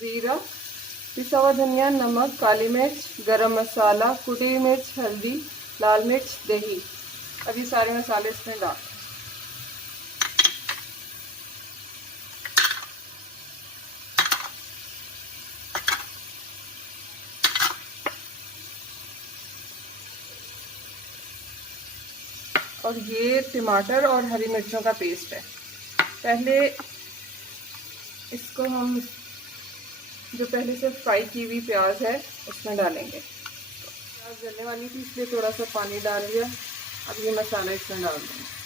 ज़ीरा, पिसा हुआ धनिया, नमक, काली मिर्च, गरम मसाला, कुटी हुई मिर्च, हल्दी, लाल मिर्च, दही। अब ये सारे मसाले इसमें डाल। और ये टमाटर और हरी मिर्चों का पेस्ट है। पहले इसको हम जो पहले से फ्राई की हुई प्याज है उसमें डालेंगे। प्याज जलने वाली थी इसलिए थोड़ा सा पानी डाल दिया। अब ये मसाला इसमें डाल देंगे।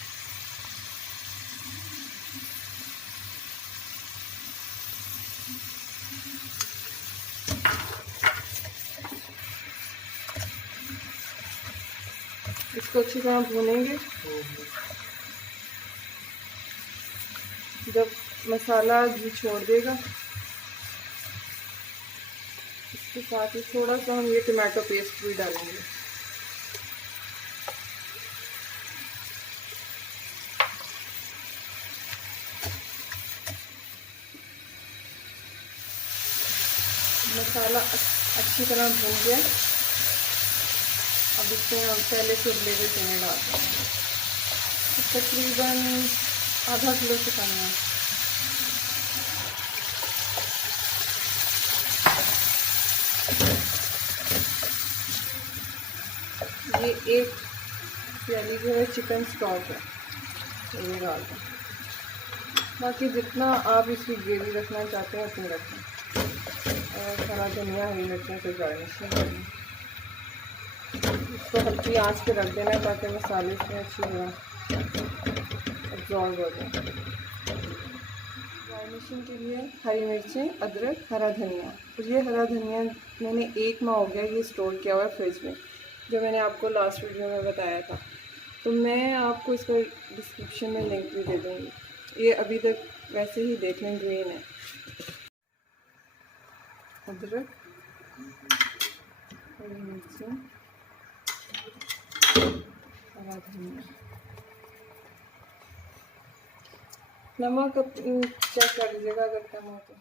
इसको अच्छी तरह भूनेंगे। जब मसाला घी छोड़ देगा इसके साथ ही थोड़ा सा हम ये टमाटो पेस्ट भी डालेंगे। मसाला अच्छी तरह भून गया। अब इसमें हम पहले से उबले हुए चने डालते हैं। तकरीबन आधा किलो से कम है। ये एक प्याली जो है चिकन स्टॉक है, ये डाल दें। बाकी जितना आप इसकी ग्रेवी रखना चाहते हैं उतनी रखें। और हरा धनिया, हरी मिर्चों से गार्निशिंग करनी। इसको हल्की आंच पे रख देना ताकि मसाले इसमें अच्छी तरह एब्जॉर्ब हो जाए। गार्निशिंग के लिए हरी मिर्चें, अदरक, हरा धनिया। और ये हरा धनिया मैंने 1 माह हो गया ये स्टोर किया हुआ है फ्रिज में, जो मैंने आपको लास्ट वीडियो में बताया था। तो मैं आपको इसका डिस्क्रिप्शन में लिंक भी दे दूँगी। ये अभी तक वैसे ही देख लें, ग्रीन है। अदरक, हरी मिर्चें, हरा धनिया, नमक चेक कर लीजिएगा अगर कम हो तो।